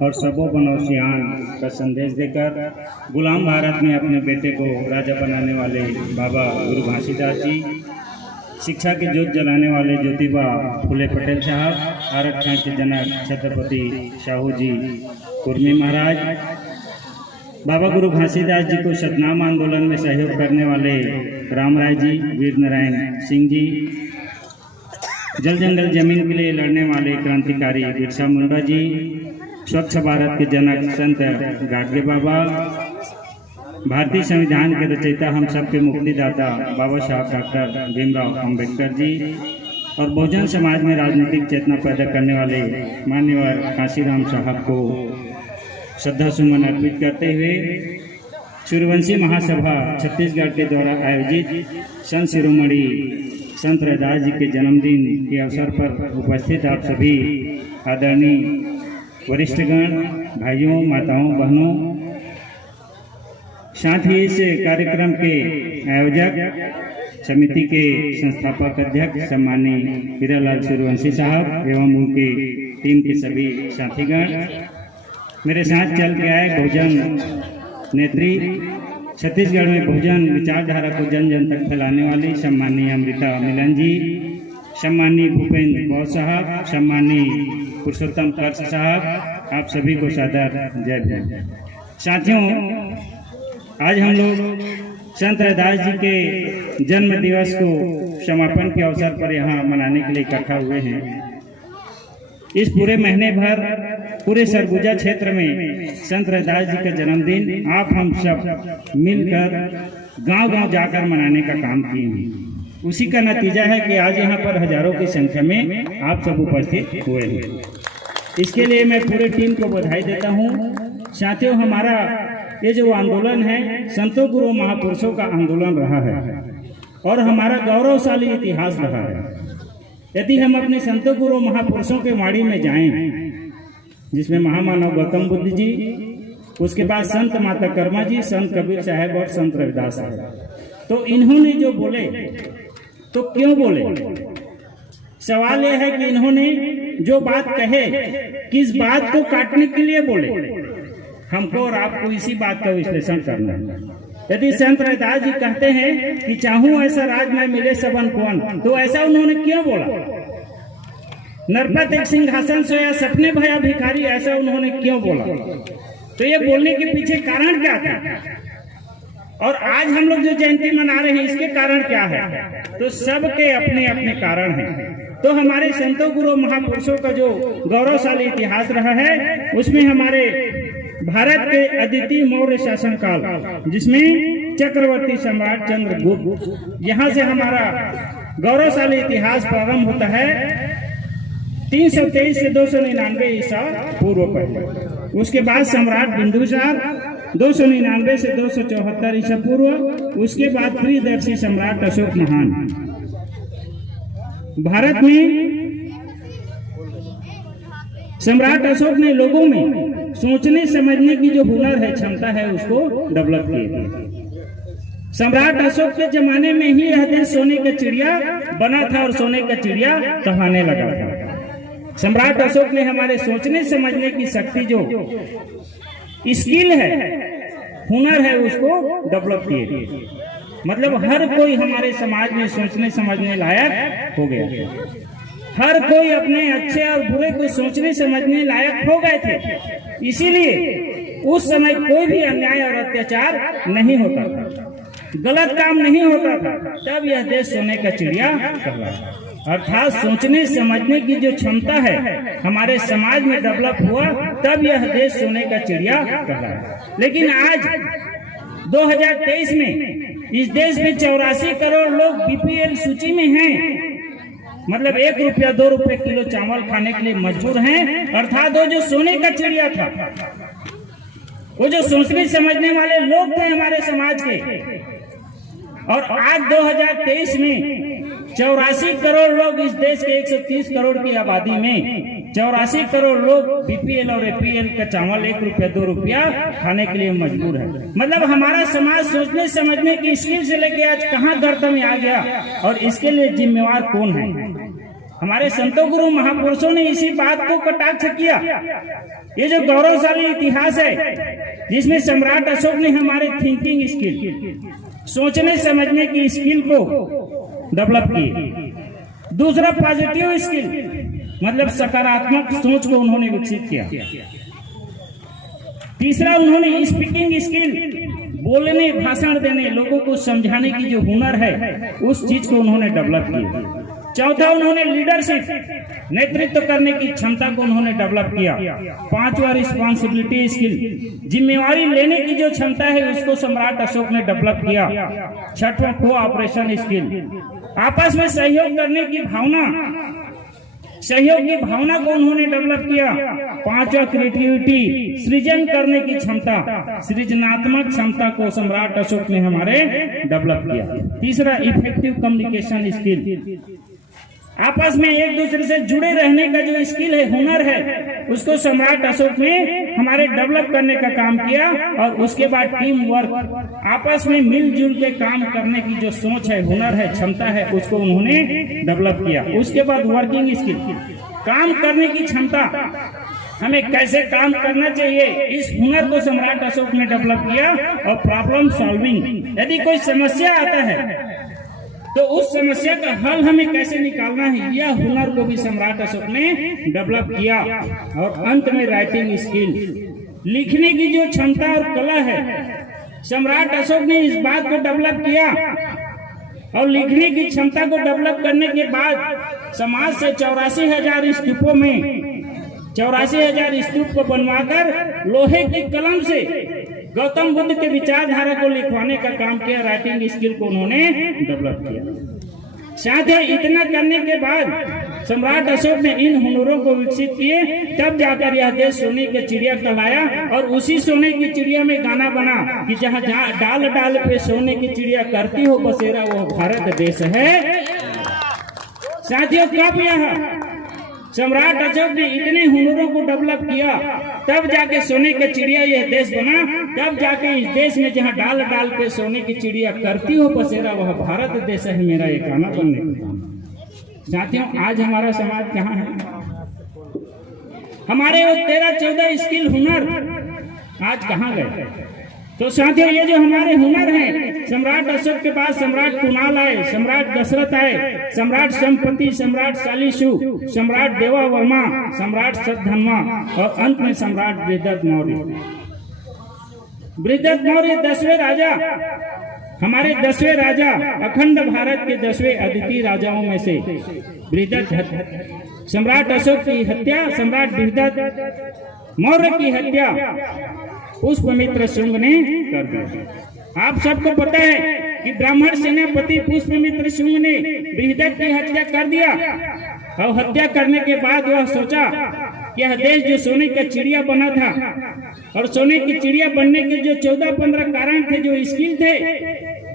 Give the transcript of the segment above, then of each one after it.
और सबो बनौशियान का संदेश देकर गुलाम भारत में अपने बेटे को राजा बनाने वाले बाबा गुरु घासीदास जी, शिक्षा की जोत जलाने वाले ज्योतिबा फुले पटेल साहब, आरक्षण के जनक छत्रपति साहू जी कुर्मी महाराज, बाबा गुरु घासीदास जी को सतनाम आंदोलन में सहयोग करने वाले राम राय जी, वीर नारायण सिंह जी, जल जंगल जमीन के लिए लड़ने वाले क्रांतिकारी बिरसा मुंडा जी, स्वच्छ भारत के जनक संत गाडगे बाबा, भारतीय संविधान के रचयिता हम सबके मुक्तिदाता बाबा साहब डॉक्टर भीमराव अंबेडकर जी और बहुजन समाज में राजनीतिक चेतना पैदा करने वाले मान्यवर काशीराम साहब को श्रद्धा सुमन अर्पित करते हुए सूर्यवंशी महासभा छत्तीसगढ़ के द्वारा आयोजित संत शिरोमणि संत रविदास जी के जन्मदिन के अवसर पर उपस्थित आप सभी आदरणीय वरिष्ठगण, भाइयों, माताओं, बहनों, साथ ही इस कार्यक्रम के आयोजक समिति के संस्थापक अध्यक्ष सम्माननीय हीरालाल सूर्यवंशी साहब एवं उनके टीम के सभी साथीगण, मेरे साथ चल के आए बहुजन नेत्री, छत्तीसगढ़ में बहुजन विचारधारा को जन जन तक फैलाने वाली सम्माननीय अमृता मिलन जी, सम्माननीय भूपेंद्र बौद्ध साहब, सम्माननीय पुरुषोत्तम कर्ष साहब, आप सभी को सादर जय भीम। साथियों, आज हम लोग संत रविदास जी के जन्म दिवस को समापन के अवसर पर यहाँ मनाने के लिए इकट्ठा हुए हैं। इस पूरे महीने भर पूरे सरगुजा क्षेत्र में संत रविदास जी का जन्मदिन आप हम सब मिलकर गांव-गांव जाकर मनाने का काम किए हैं। उसी का नतीजा है कि आज यहाँ पर हजारों की संख्या में आप सब उपस्थित हुए हैं। इसके लिए मैं पूरे टीम को बधाई देता हूँ। साथियों, हमारा ये जो आंदोलन है संतों गुरु महापुरुषों का आंदोलन रहा है और हमारा गौरवशाली इतिहास रहा है। यदि हम अपने संतों गुरु महापुरुषों के वाणी में जाएं, जिसमें महामानव गौतम बुद्ध जी, उसके बाद संत माता कर्मा जी, संत कबीर साहब और संत रविदास साहब, तो इन्होंने जो बोले तो क्यों बोले? सवाल यह है कि इन्होंने जो बात कहे किस बात को काटने के लिए बोले। हमको और आपको इसी बात का विश्लेषण करना है। यदि संत रविदास जी कहते हैं कि चाहूं ऐसा राज न मिले सबन कोन, तो ऐसा उन्होंने क्यों बोला? नरपत एक सिंहासन सोया सपने भया भिखारी, ऐसा उन्होंने क्यों बोला? तो ये बोलने के पीछे कारण क्या था? और आज हम लोग जो जयंती मना रहे हैं इसके कारण क्या है? तो सबके अपने अपने कारण हैं। तो हमारे संतों गुरु महापुरुषों का जो गौरवशाली इतिहास रहा है उसमें हमारे भारत के अद्वितीय मौर्य शासनकाल, जिसमें चक्रवर्ती सम्राट चंद्रगुप्त, यहाँ से हमारा गौरवशाली इतिहास प्रारंभ होता है 323 से 299 ईसा पूर्व पर। उसके बाद सम्राट बिंदुसार 299 से 274 ईसा पूर्व। उसके बाद प्रियदर्शी सम्राट अशोक महान। भारत में सम्राट अशोक ने लोगों में सोचने समझने की जो हुनर है, क्षमता है, उसको डेवलप किया। सम्राट अशोक के जमाने में ही यह देश सोने का चिड़िया बना था और सोने का चिड़िया कहलाने लगा था। सम्राट अशोक ने हमारे सोचने समझने की शक्ति, जो स्किल है, हुनर है, उसको डेवलप किए। मतलब हर कोई हमारे समाज में सोचने समझने लायक हो गया। हर कोई अपने अच्छे और बुरे को सोचने समझने लायक हो गए थे। इसीलिए उस समय कोई भी अन्याय और अत्याचार नहीं होता था, गलत काम नहीं होता था। तब यह देश सोने का चिड़िया कहलाया। अर्थात सोचने समझने की जो क्षमता है हमारे समाज में डेवलप हुआ, तब यह देश सोने का चिड़िया कहलाया। लेकिन आज 2023 में इस देश में 84 करोड़ लोग बीपीएल सूची में हैं। मतलब 1 रुपया 2 रुपये किलो चावल खाने के लिए मजबूर हैं। अर्थात वो जो सोने का चिड़िया था, वो जो सोचने समझने वाले लोग थे हमारे समाज के, और आज 2023 में 84 करोड़ लोग, इस देश के 130 करोड़ की आबादी में 84 करोड़ लोग बीपीएल और एपीएल का चावल 1 रुपया 2 रुपया खाने के लिए मजबूर है। मतलब हमारा समाज सोचने समझने की स्किल से लेके आज कहाँ गर्त में आ गया, और इसके लिए जिम्मेवार कौन है? हमारे संतों गुरु महापुरुषों ने इसी बात को कटाक्ष किया। ये जो गौरवशाली इतिहास है जिसमें सम्राट अशोक ने हमारे थिंकिंग स्किल, सोचने समझने की स्किल को डेवलप की। दूसरा पॉजिटिव स्किल मतलब सकारात्मक सोच को उन्होंने विकसित किया। तीसरा उन्होंने स्पीकिंग स्किल, बोलने, भाषण देने, लोगों को समझाने की जो हुनर है उस चीज को उन्होंने डेवलप किया। चौथा उन्होंने लीडरशिप, नेतृत्व करने की क्षमता को उन्होंने डेवलप किया। पांचवा रिस्पांसिबिलिटी स्किल, जिम्मेवारी लेने की जो क्षमता है उसको सम्राट अशोक ने डेवलप किया। छठवां कोऑपरेशन स्किल, आपस में सहयोग करने की भावना, सहयोग की भावना को उन्होंने डेवलप किया। पांचवा क्रिएटिविटी, सृजन करने की क्षमता, सृजनात्मक क्षमता को सम्राट अशोक ने हमारे डेवलप किया। तीसरा इफेक्टिव कम्युनिकेशन स्किल, आपस में एक दूसरे से जुड़े रहने का जो स्किल है, हुनर है, उसको सम्राट अशोक ने हमारे डेवलप करने का काम किया। और उसके बाद टीम वर्क, आपस में मिलजुल के काम करने की जो सोच है, हुनर है, क्षमता है, उसको उन्होंने डेवलप किया। उसके बाद वर्किंग स्किल, काम करने की क्षमता, हमें कैसे काम करना चाहिए, इस हुनर को सम्राट अशोक ने डेवलप किया। और प्रॉब्लम सॉल्विंग, यदि कोई समस्या आता है तो उस समस्या का हल हमें कैसे निकालना है, यह हुनर को भी सम्राट अशोक ने डेवलप किया। और अंत में राइटिंग स्किल, लिखने की जो क्षमता और कला है, सम्राट अशोक ने इस बात को डेवलप किया। और लिखने की क्षमता को डेवलप करने के बाद समाज से 84,000 स्तूपों में 84,000 स्तूप को बनवाकर लोहे की कलम से गौतम बुद्ध के विचारधारा को लिखवाने का काम किया। राइटिंग स्किल को उन्होंने डेवलप किया। साथ ही इतना करने के बाद सम्राट अशोक ने इन हुनरों को विकसित किए, तब जाकर यह देश सोने की चिड़िया कहलाया। और उसी सोने की चिड़िया में गाना बना कि जहाँ डाल डाल पे सोने की चिड़िया करती हो बसेरा, वो भारत देश है। साथियों, कब यह सम्राट अशोक ने इतने हुनरों को डेवलप किया, तब जाके सोने का चिड़िया यह देश बना। तब जाके इस देश में जहाँ डाल डाल पे सोने की चिड़िया करती हो बसेरा, वह भारत देश है। मेरा ये गाना बनने का। साथियों, आज हमारा समाज कहाँ है? हमारे वो 13-14 स्किल हुनर आज कहाँ गए? तो साथियों, ये जो हमारे हुनर हैं, सम्राट अशोक के बाद सम्राट कुणाल आए, सम्राट दशरथ आए, सम्राट संपति, सम्राट शालिशु, सम्राट देवा वर्मा, सम्राट सद्धन्वा और अंत में सम्राट बृहद्रथ मौर्य। बृहद्रथ मौर्य 10वें राजा, हमारे 10वें राजा, अखंड भारत के 10वें अद्वितीय राजाओं में से बृहद्रथ। सम्राट अशोक की हत्या सम्राट बृहद्रथ मौर्य की हत्या पुष्पमित्र शुंग ने कर दिया। आप सबको पता है कि ब्राह्मण सेनापति पुष्पमित्र शुंग ने बृहद्रथ की हत्या कर दिया। और हत्या करने के बाद वह सोचा कि यह देश जो सोने का चिड़िया बना था, और सोने की चिड़िया बनने के जो 14-15 कारण थे, जो स्किल थे,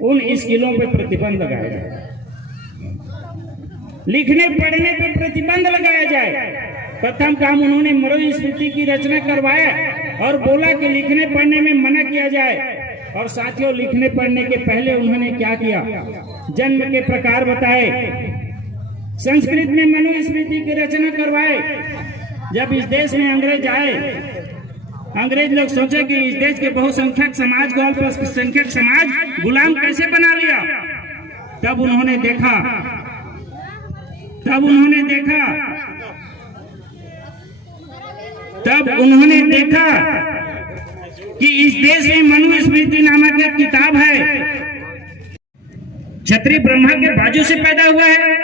उन स्किलों पे प्रतिबंध लगाया जाए। लिखने पढ़ने पे प्रतिबंध लगाया जाए। प्रथम काम उन्होंने मनुस्मृति की रचना करवाया और बोला कि लिखने पढ़ने में मना किया जाए। और साथियों, लिखने पढ़ने के पहले उन्होंने क्या किया? जन्म के प्रकार बताए, संस्कृत में मनुस्मृति की रचना करवाए। जब इस देश में अंग्रेज आए, अंग्रेज लोग सोचे कि इस देश के बहुसंख्यक समाज को अल्पसंख्यक समाज गुलाम कैसे बना लिया। तब उन्होंने देखा कि इस देश में मनुस्मृति नामक एक किताब है। क्षत्रिय ब्रह्मा के बाजू से पैदा हुआ है,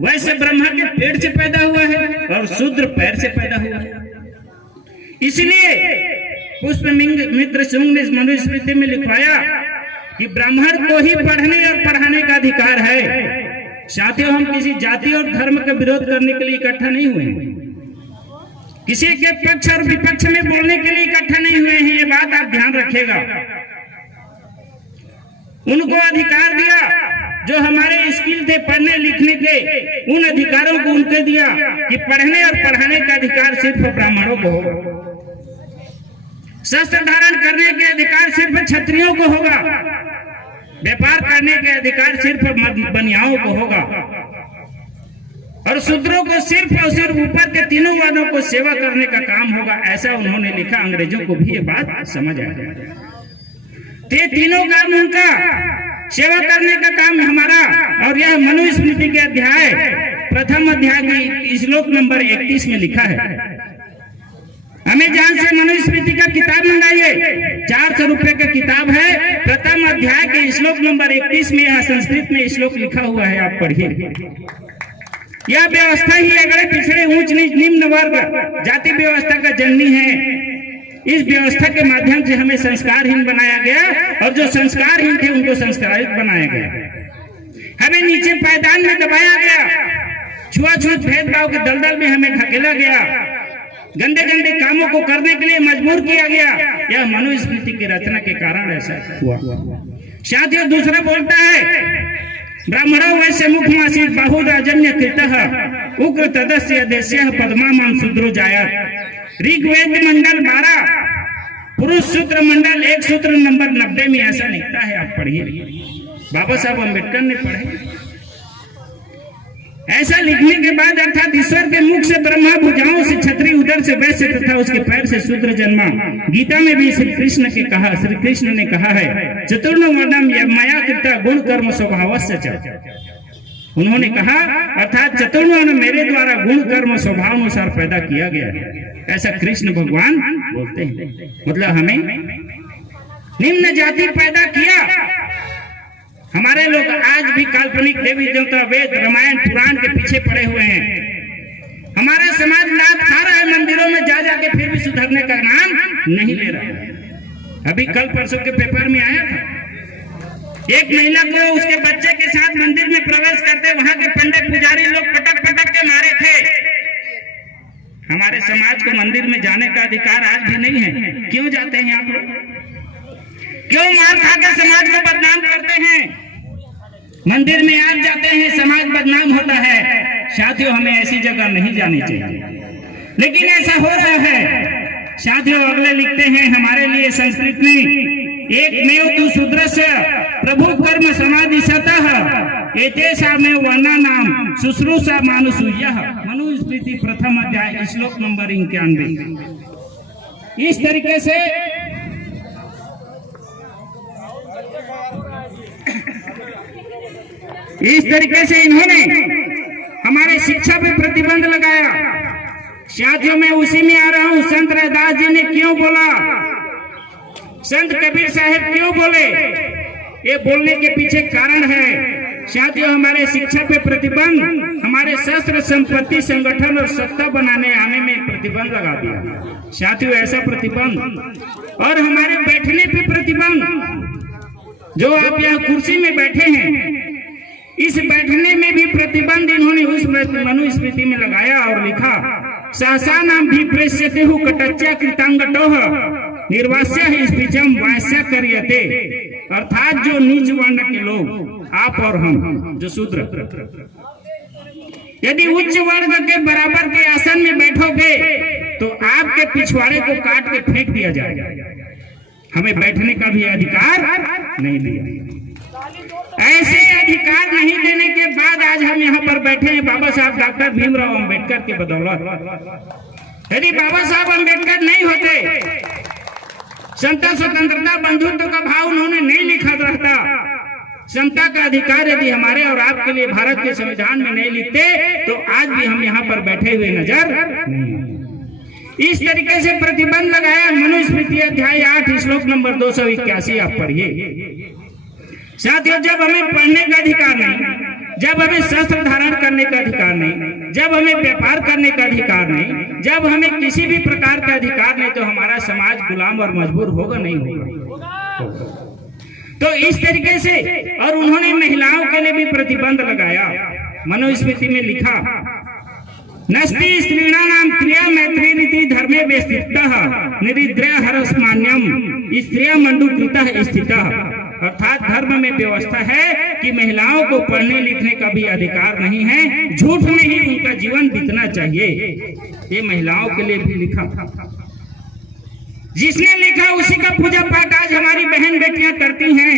वैसे ब्रह्मा के पेड़ से पैदा हुआ है, और शूद्र पैर से पैदा हुआ है। इसलिए पुष्पमित्र शुंग ने मनुस्मृति में लिखवाया कि ब्राह्मण को ही पढ़ने और पढ़ाने का अधिकार है। साथियों, हम किसी जाति और धर्म का विरोध करने के लिए इकट्ठा नहीं हुए हैं, किसी के पक्ष और विपक्ष में बोलने के लिए इकट्ठा नहीं हुए हैं। ये बात आप ध्यान रखिएगा। उनको अधिकार दिया जो हमारे स्किल थे पढ़ने लिखने के, उन अधिकारों को उनको दिया कि पढ़ने और पढ़ाने का अधिकार सिर्फ ब्राह्मणों को होगा। शस्त्र धारण करने के अधिकार सिर्फ क्षत्रियों को होगा। व्यापार करने के अधिकार सिर्फ बनियाओं को होगा। और शूद्रों को सिर्फ और सिर्फ ऊपर के तीनों वर्णों को सेवा करने का काम होगा, ऐसा उन्होंने लिखा। अंग्रेजों को भी ये बात समझ आ गई। ये तीनों काम उनका, सेवा करने का काम हमारा। और यह मनुस्मृति के अध्याय प्रथम अध्याय की श्लोक नंबर 31 में लिखा है। अमेज़न से मनुस्मृति का किताब मंगाइए, 400 रुपए का किताब है। प्रथम अध्याय के श्लोक नंबर 31 में यह संस्कृत में श्लोक लिखा हुआ है, आप पढ़िए। यह व्यवस्था ही अगड़े पिछड़े ऊंच नीच निम्न वर्ग जाति व्यवस्था का जननी है। इस व्यवस्था के माध्यम से हमें संस्कारहीन बनाया गया और जो संस्कारहीन थे उनको संस्कारित बनाया गया। हमें नीचे पायदान में दबाया गया, छुआछूत भेदभाव के दलदल में हमें ढकेला गया, गंदे गंदे कामों को करने के लिए मजबूर किया गया। यह मनुस्मृति की रचना के कारण ऐसा हुआ। साथियों, दूसरा बोलता है, ब्राह्मणो वैश्य मुखमासी बाहुराजन्य कृतः उग्र तदस्य देश्य पद्मामान शूद्रो जायत। ऋग्वेद मंडल 12 पुरुष सूत्र मंडल 1 सूत्र नंबर 90 में ऐसा लिखता है, आप पढ़िए। बाबा साहब अम्बेडकर ने पढ़े। ऐसा लिखने के बाद अर्थात ईश्वर के मुख से ब्रह्मा, भुजाओं से क्षत्रिय, उदर से वैश्य तथा उसके पैर से शूद्र जन्मा। गीता में भी श्री कृष्ण ने कहा है, चतुर्ण वर्णम मया कृता गुण कर्म स्वभावस्य च। उन्होंने कहा अर्थात चतुर्ण वर्ण मेरे द्वारा गुण कर्म स्वभाव अनुसार पैदा किया गया है, ऐसा कृष्ण भगवान बोलते हैं। मतलब हमें निम्न जाति पैदा किया। हमारे लोग आज भी काल्पनिक देवी देवता, वेद, रामायण, पुराण के पीछे पड़े हुए हैं। हमारा समाज लात खा रहा है मंदिरों में जा जाके, फिर भी सुधरने का नाम नहीं ले रहा। अभी कल परसों के पेपर में आया था, एक महिला को उसके बच्चे के साथ मंदिर में प्रवेश करते वहां के पंडित पुजारी लोग पटक पटक के मारे थे। हमारे समाज को मंदिर में जाने का अधिकार आज भी नहीं है। क्यों जाते हैं आप लोग? क्यों मार खा के समाज को बदनाम करते हैं? मंदिर में आज जाते हैं, समाज बदनाम होता है। साथियों, हमें ऐसी जगह नहीं जानी चाहिए, लेकिन ऐसा हो रहा है। साथियों, अगले लिखते हैं हमारे लिए संस्कृत में, एक मेव तु शूद्रस्य प्रभु कर्म समाधि सतः एतेषा में वर्णा नाम शुश्रूषा मानुषूयः। मनुस्मृति प्रथम अध्याय श्लोक नंबर 91। इस तरीके से इन्होंने हमारे शिक्षा पे प्रतिबंध लगाया। साथियों, मैं उसी में आ रहा हूँ। संत रैदास जी ने क्यों बोला, संत कबीर साहब क्यों बोले, ये बोलने के पीछे कारण है। साथियों, हमारे शिक्षा पे प्रतिबंध, हमारे शस्त्र संपत्ति संगठन और सत्ता बनाने आने में प्रतिबंध लगा दिया। साथियों, ऐसा प्रतिबंध और हमारे बैठने पे प्रतिबंध। जो आप यहाँ कुर्सी में बैठे हैं, इस बैठने में भी प्रतिबंध इन्होंने उस मनुस्मृति में लगाया और लिखा, सहसा नाम भी प्रेष्यते हु कटच्या कृतांगटोह निर्वास्य स्पीचम वास्य करियते। अर्थात जो नीच वर्ण के लोग, आप और हम जो शूद्र, यदि उच्च वर्ग के बराबर के आसन में बैठोगे तो आपके पिछवाड़े को काट के फेंक दिया जाएगा। हमें बैठने का भी अधिकार नहीं दिया। ऐसे अधिकार नहीं देने के बाद आज हम यहाँ पर बैठे हैं बाबा साहब डॉक्टर भीमराव अंबेडकर के बदौलत। यदि बाबा साहब अंबेडकर नहीं होते, समता स्वतंत्रता बंधुत्व का भाव उन्होंने नहीं लिखा रहता, समता का अधिकार यदि हमारे और आपके लिए भारत के संविधान में नहीं लिखते, तो आज भी हम यहाँ पर बैठे हुए नजर नहीं। इस तरीके से प्रतिबंध लगाया। मनुस्मृति अध्याय 8 श्लोक नंबर 281 आप पढ़िए। साथियों, जब हमें पढ़ने का अधिकार नहीं, जब हमें शस्त्र धारण करने का अधिकार नहीं, जब हमें व्यापार करने का अधिकार नहीं, जब हमें किसी भी प्रकार का अधिकार नहीं, तो हमारा समाज गुलाम और मजबूर होगा नहीं होगा। तो इस तरीके से, और उन्होंने महिलाओं के लिए भी प्रतिबंध लगाया। मनुस्मृति में लिखा, नस्ति स्त्रीणानाम क्रिया मैत्री रीति धर्मे व्यस्थितः निरिद्रय हरस्मान्यम स्त्रिया मंडूकृतः स्थितः। अर्थात धर्म में व्यवस्था है कि महिलाओं को पढ़ने लिखने का भी अधिकार नहीं है, झूठ में ही उनका जीवन बीतना चाहिए। ये महिलाओं के लिए भी लिखा। जिसने लिखा उसी का पूजा पाठ आज हमारी बहन बेटियां करती हैं,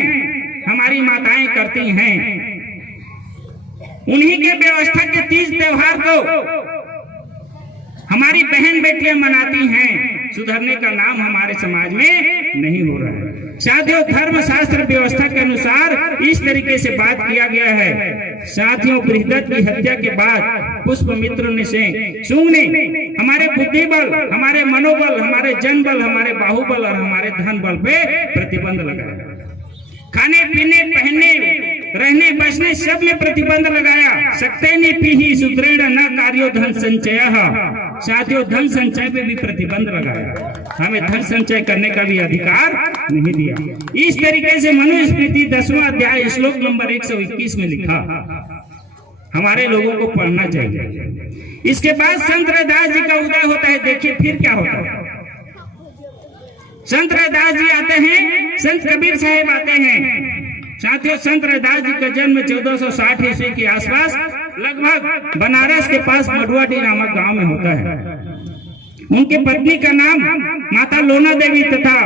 हमारी माताएं करती हैं। उन्हीं के व्यवस्था के तीज त्योहार को हमारी बहन बेटियां मनाती हैं। सुधरने का नाम हमारे समाज में नहीं हो रहा है। साथियों, धर्म शास्त्र व्यवस्था के अनुसार इस तरीके से बात किया गया है। साथियों, बृहदत्त की हत्या के बाद पुष्पमित्र ने से शुंग ने हमारे बुद्धि बल, हमारे मनोबल, हमारे जनबल, हमारे बाहुबल और हमारे धन बल पे प्रतिबंध लगाया। खाने पीने, पहनने, रहने, बसने सब में प्रतिबंध लगाया। सकते नहीं पीही सुदृढ़ न कार्यो धन संचय। साथियों, धन संचय पे भी प्रतिबंध लगाया। हमें धन संचय करने का भी अधिकार नहीं दिया। इस तरीके से मनुस्मृति 10वां अध्याय श्लोक नंबर 121 में लिखा। हमारे लोगों को पढ़ना चाहिए। इसके बाद संत रैदास जी का उदय होता है। देखिए फिर क्या होता है। संत रैदास जी आते हैं, संत कबीर साहेब आते हैं। साथियों, संत रैदास जी का जन्म 1460 ईस्वी के आसपास लगभग बनारस के पास मडुआडी नामक गांव में होता है। उनके पत्नी का नाम माता लोना देवी तथा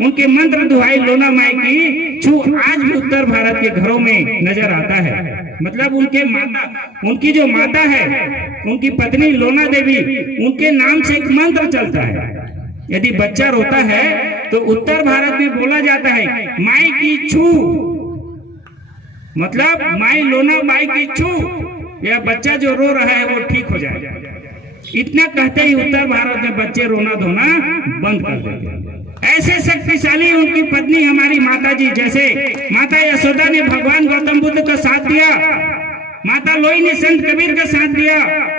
उनके मंत्र दुहाई लोना माई की छू आज भी उत्तर भारत के घरों में नजर आता है। मतलब उनकी जो माता है, उनकी पत्नी लोना देवी, उनके नाम से एक मंत्र चलता है। यदि बच्चा रोता है तो उत्तर भारत में बोला जाता है माई की छू, मतलब माई लोना बाई की छू, या बच्चा जो रो रहा है वो ठीक हो जाए। इतना कहते ही उत्तर भारत में बच्चे रोना धोना बंद कर देते। ऐसे शक्तिशाली उनकी पत्नी हमारी माता जी, जैसे माता यशोदा ने भगवान गौतम बुद्ध का साथ दिया, माता लोई ने संत कबीर का साथ दिया,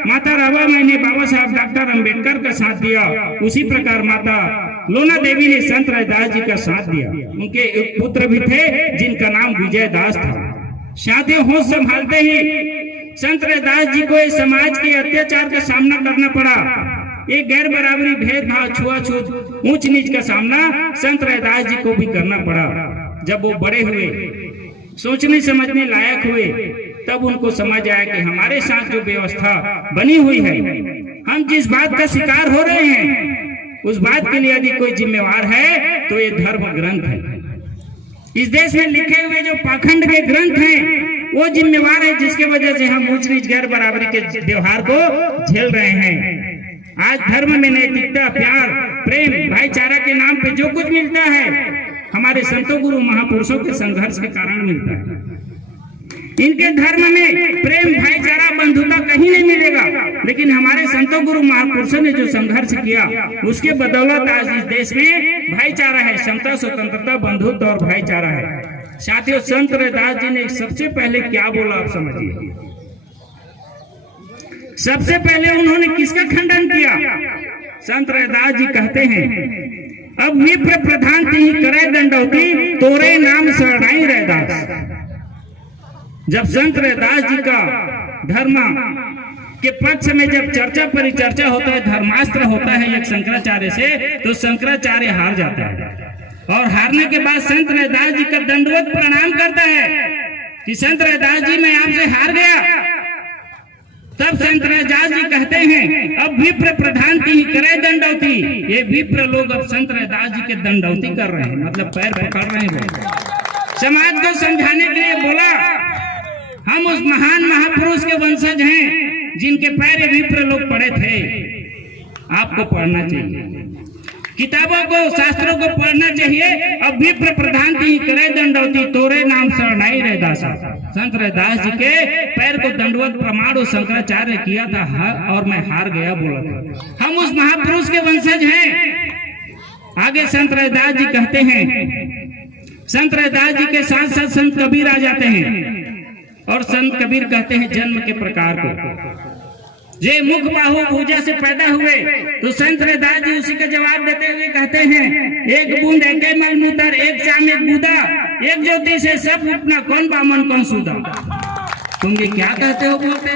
माता रामाबाई ने बाबा साहब डॉक्टर अंबेडकर का साथ दिया, उसी प्रकार माता लोना देवी ने संत रैदास जी का साथ दिया। उनके एक पुत्र भी थे जिनका नाम विजय दास था। साथियों, होश संभालते ही संत रैदास जी को इस समाज के अत्याचार का सामना करना पड़ा। एक गैर बराबरी, भेदभाव, छुआछूत, ऊंच नीच का सामना संत रैदास जी को भी करना पड़ा। जब वो बड़े हुए, सोचने समझने लायक हुए, तब उनको समझ आया कि हमारे साथ जो व्यवस्था बनी हुई है, हम जिस बात का शिकार हो रहे हैं, उस बात के लिए यदि कोई जिम्मेवार है तो ये धर्म ग्रंथ है। इस देश में लिखे हुए जो पाखंड के ग्रंथ हैं, वो जिम्मेवार है जिसके वजह से हम ऊंच नीच गैर बराबरी के व्यवहार को झेल रहे हैं। आज धर्म में नैतिकता, प्यार, प्रेम, भाईचारा के नाम पे जो कुछ मिलता है, हमारे संतों गुरु महापुरुषों के संघर्ष के कारण मिलता है। इनके धर्म में प्रेम, भाईचारा, बंधुता कहीं नहीं मिलेगा, लेकिन हमारे संतों गुरु महापुरुषों ने जो संघर्ष किया, उसके बदौलत आज इस देश में भाईचारा है, समता, स्वतंत्रता, बंधुत्व और भाईचारा है। साथियों, संत रैदास जी ने सबसे पहले क्या बोला, आप समझिए। सबसे पहले उन्होंने किसका खंडन किया? संत रैदास जी कहते हैं, अब विप्र प्रधान ही करे दंडौती, तोरे नाम शरणाई रैदास। जब संत रैदास जी का धर्म के पक्ष में जब चर्चा परिचर्चा होता है, धर्मास्त्र होता है एक शंकराचार्य से, तो शंकराचार्य हार जाता है। और हारने के बाद संत रैदास जी का दंडवत प्रणाम करता है कि संत रैदास जी मैं आपसे हार गया। तब संत रैदास जी कहते हैं, अब विप्र प्रधान ही करे दंडौती। ये विप्र लोग अब संत रैदास जी के दंडौती कर रहे हैं, मतलब पैर पकड़ रहे हैं। समाज को समझाने के लिए बोला, हम उस महान महापुरुष के वंशज हैं जिनके पैर विप्र लोग पड़े थे। आपको पढ़ना चाहिए, किताबों को, शास्त्रों को पढ़ना चाहिए। अब विप्र प्रधान ही करे दंडौती, तोरे नाम शरणाई रैदास। संत रैदास जी के पैर को दंडवत प्रमाण शंकराचार्य किया था, और मैं हार गया बोला था। हम उस महापुरुष के वंशज हैं। आगे संत रैदास जी कहते हैं, संत रैदास जी के साथ साथ संत कबीर आ जाते हैं, और संत कबीर कहते हैं जन्म के प्रकार को, जे मुख बाहु भुजा से पैदा हुए, तो संत रैदास जी उसी का जवाब देते हुए कहते हैं, एक बूंद एक मलमूत्र, एक चाम एक बूदा, एक ज्योति से सब उठना, कौन बामन कौन सूदा। तुम ये क्या कहते हो बोलते?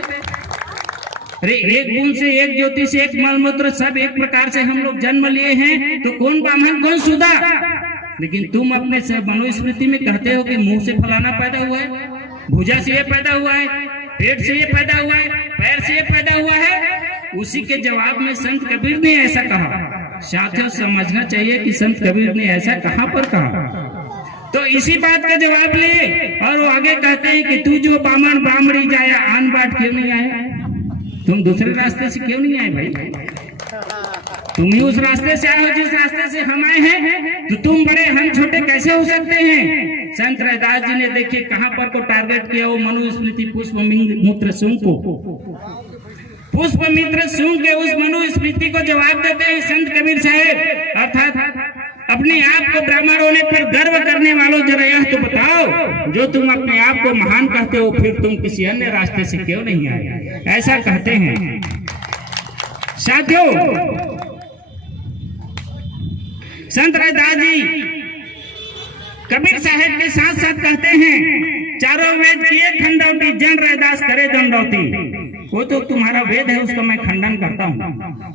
अरे एक बूंद से, एक ज्योति से, एक मलमूत्र, सब एक प्रकार से हम लोग जन्म लिए हैं, तो कौन बामन कौन सूदा। लेकिन तुम अपने मनुस्मृति में कहते हो कि मुंह से फलाना पैदा हुआ है, भुजा से ये पैदा हुआ है, पेट से ये पैदा हुआ है, पैर से ये पैदा हुआ है। उसी के जवाब में संत कबीर ने ऐसा कहा। साथियों, समझना चाहिए कि संत कबीर ने ऐसा कहां पर कहा। तो इसी बात का जवाब लिए और वो आगे कहते हैं कि तू जो बामण ब्राह्मणी जाया आन बाट क्यों नहीं आया? तुम दूसरे रास्ते से क्यों नहीं आए भाई? तुम ही उस रास्ते से आए हो जिस रास्ते से हम आए हैं, तो तुम बड़े हम छोटे कैसे हो सकते हैं? संत रैदास जी ने देखिए कहां पर को टारगेट किया, वो मनुस्मृति पुष्पमित्र सूंग को। पुष्पमित्र सूंग के उस मनुस्मृति को जवाब देते हैं संत कबीर साहब, अर्थात अपने आप को ब्राह्मण होने पर गर्व करने वालों, जरा यह तो बताओ, जो तुम अपने आप को महान कहते हो, फिर तुम किसी अन्य रास्ते से क्यों नहीं आए? ऐसा कहते हैं साथियों। संत रैदास जी कबीर साहब के साथ साथ कहते हैं, चारों वेद किए खंडौती, जन रैदास करे दंडौती। वो तो तुम्हारा वेद है, उसका मैं खंडन करता हूं।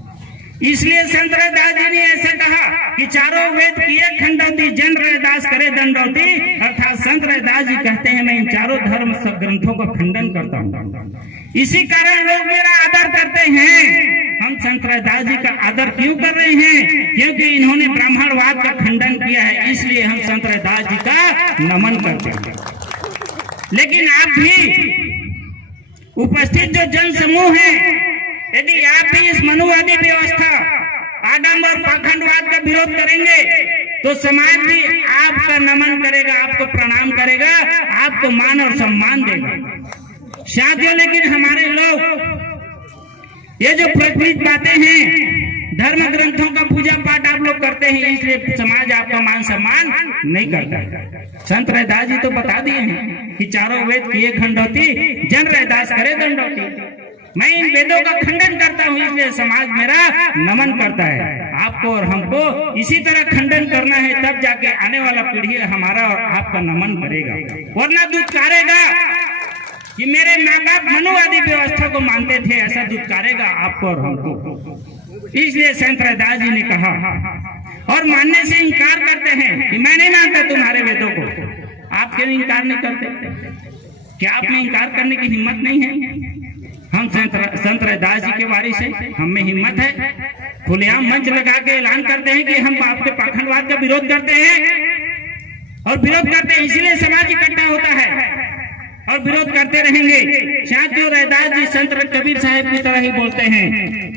इसलिए संत रैदास जी ने ऐसा कहा कि चारों वेद किए खंडौती, जन रैदास करे दंडौती। अर्थात संत रैदास जी कहते हैं मैं इन चारों धर्म ग्रंथों का खंडन करता हूं। इसी कारण लोग मेरा आदर करते हैं। हम संत रैदास जी का आदर क्यों कर रहे हैं? क्योंकि इन्होंने ब्राह्मणवाद का खंडन किया है, इसलिए हम संत रैदास जी का नमन करते हैं। लेकिन आप भी उपस्थित जो जन समूह है, यदि आप भी इस मनुवादी व्यवस्था, आडम और पाखंडवाद का विरोध करेंगे तो समाज भी आपका नमन करेगा, आपको प्रणाम करेगा, आपको मान और सम्मान देगा। साथियों, लेकिन हमारे लोग ये जो प्रचलित बातें हैं, धर्म ग्रंथों का पूजा पाठ आप लोग करते हैं, इसलिए समाज आपका मान सम्मान नहीं करता। संत रैदास जी तो बता दिए हैं कि चारों वेद किए खंडौती, जन रैदास करे दंडौती। मैं इन वेदों का खंडन करता हूँ, इसलिए समाज मेरा नमन करता है। आपको और हमको इसी तरह खंडन करना है, तब जाके आने वाला पीढ़ी हमारा और आपका नमन करेगा, वरना दुत्कारेगा कि मेरे माँ बाप मनुवादी व्यवस्था को मानते थे, ऐसा दुत्कारेगा आपको और हमको। इसलिए संत रैदास जी ने कहा, और मानने से इनकार करते हैं कि मैं नहीं मानता तुम्हारे वेदों को। आप क्यों इनकार नहीं करते? क्या आप में इनकार करने की हिम्मत नहीं है? हम संत रैदास जी के वारिस हैं, हम में हिम्मत है। खुलेआम मंच लगा के ऐलान करते हैं कि हम आपके पाखंडवाद का विरोध करते हैं और विरोध करते हैं, इसीलिए समाज इकट्ठा होता है और विरोध करते रहेंगे। साथियों, रैदास जी संत कबीर साहब की तरह ही बोलते हैं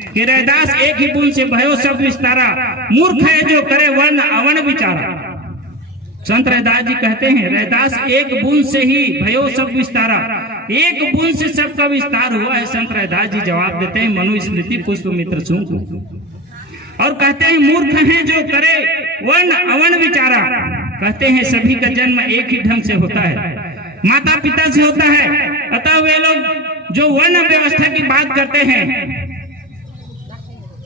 कि रैदास एक ही बूंद से भयो सब विस्तारा, मूर्ख है जो करे वर्ण अवर्ण विचारा। संत रैदास जी कहते हैं रैदास एक बूंद से ही भयो सब विस्तारा, एक बूंद से सबका विस्तार हुआ है। संत रैदास जी जवाब देते हैं मनुस्मृति पुष्पमित्र सूंग को, और कहते हैं मूर्ख है जो करे वर्ण अवर्ण विचारा। कहते हैं सभी का जन्म एक ही ढंग से होता है, माता पिता से होता है, अतः वे लोग जो वर्ण व्यवस्था की बात करते हैं,